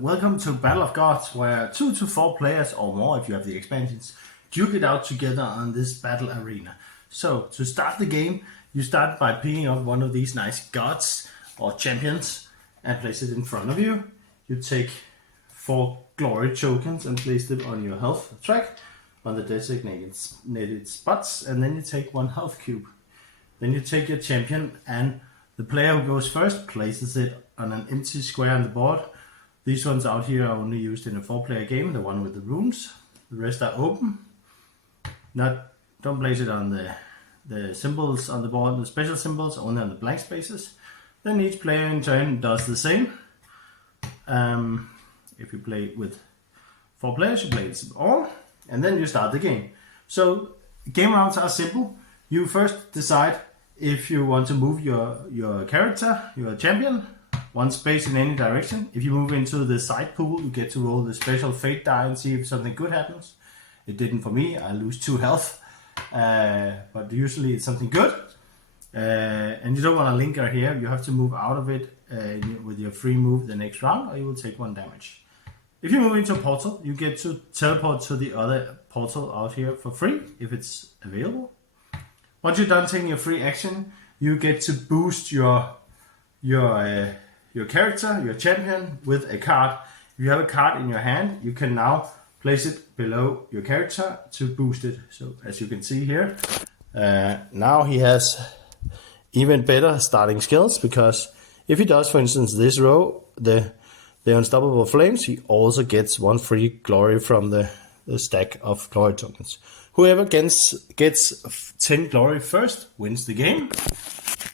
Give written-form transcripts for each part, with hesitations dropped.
Welcome to Battle of Gods, where 2 to 4 players or more, if you have the expansions, duke it out together on this battle arena. So, to start the game, you start by picking up one of these nice gods or champions and place it in front of you. You take 4 glory tokens and place them on your health track on the designated spots, and then you take 1 health cube. Then you take your champion, and the player who goes first places it on an empty square on the board. These ones out here are only used in a 4-player game, the one with the runes. The rest are open. Don't place it on the symbols on the board, the special symbols, only on the blank spaces. Then each player in turn does the same. If you play with 4 players, you play it all, and then you start the game. So game rounds are simple. You first decide if you want to move your character, your champion, 1 space in any direction. If you move into the side pool, you get to roll the special fate die and see if something good happens. It didn't for me. I lose 2 health, but usually it's something good. And you don't want to linger here. You have to move out of it with your free move the next round, or you will take 1 damage. If you move into a portal, you get to teleport to the other portal out here for free if it's available. Once you're done taking your free action, you get to boost your character, your champion, with a card. If you have a card in your hand, you can now place it below your character to boost it. So as you can see here, now he has even better starting skills, because if he does, for instance, this row, the Unstoppable Flames, he also gets 1 free glory from the stack of glory tokens. Whoever gets 10 glory first wins the game.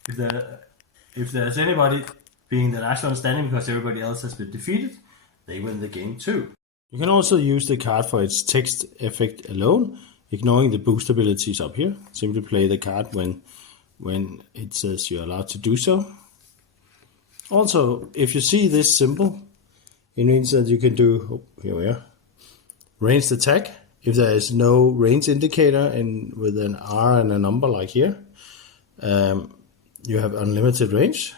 If there's anybody being the last one standing because everybody else has been defeated, they win the game too. You can also use the card for its text effect alone, ignoring the boost abilities up here. Simply play the card when it says you're allowed to do so. Also, if you see this symbol, it means that you can do, here we are, ranged attack. If there is no range indicator with an R and a number like here, you have unlimited range.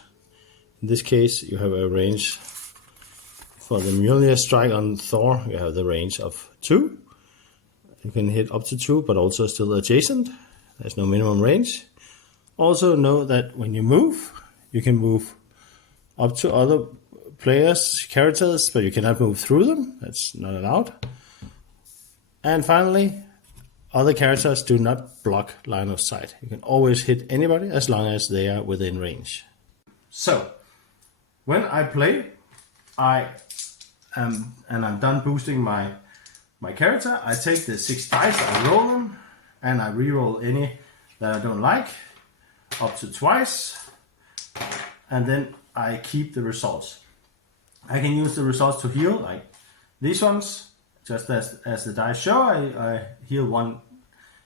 In this case, you have a range for the Mjolnir strike on Thor. You have the range of 2. You can hit up to 2, but also still adjacent. There's no minimum range. Also know that when you move, you can move up to other players' characters, but you cannot move through them. That's not allowed. And finally, other characters do not block line of sight. You can always hit anybody as long as they are within range. So, when I play, and I'm done boosting my character, I take the 6 dice, I roll them, and I re-roll any that I don't like, up to twice, and then I keep the results. I can use the results to heal, like these ones. Just as the dice show, I heal 1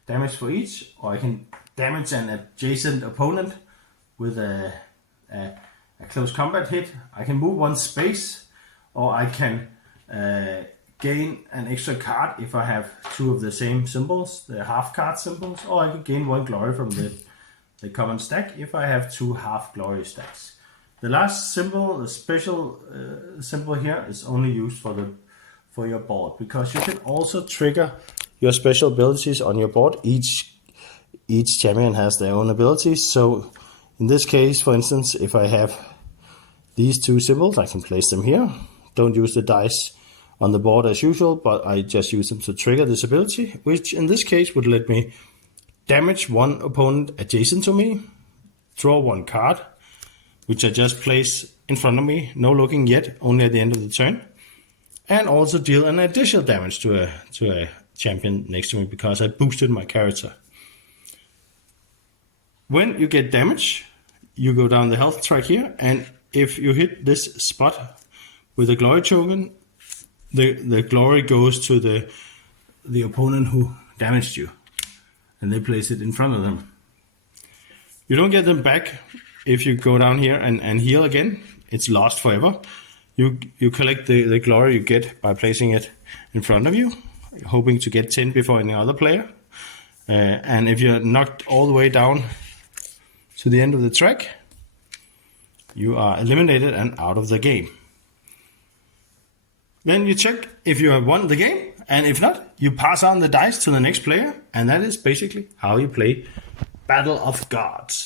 damage for each, or I can damage an adjacent opponent with a close combat hit. I can move 1 space, or I can gain an extra card if I have 2 of the same symbols, the half card symbols, or I can gain 1 glory from the common stack if I have 2 half glory stacks. The last symbol, the special symbol here, is only used for your board, because you can also trigger your special abilities on your board. Each champion has their own abilities. So in this case, for instance, if I have these 2 symbols, I can place them here. Don't use the dice on the board as usual, but I just use them to trigger this ability, which in this case would let me damage 1 opponent adjacent to me, draw 1 card, which I just place in front of me, no looking yet, only at the end of the turn, and also deal an additional damage to a champion next to me because I boosted my character. When you get damage, you go down the health track here, and if you hit this spot with a glory token, the glory goes to the opponent who damaged you, and they place it in front of them. You don't get them back if you go down here and heal again. It's lost forever. You collect the glory you get by placing it in front of you, hoping to get 10 before any other player. And if you're knocked all the way down to the end of the track, you are eliminated and out of the game. Then you check if you have won the game, and if not, you pass on the dice to the next player, and that is basically how you play Battle of Gods.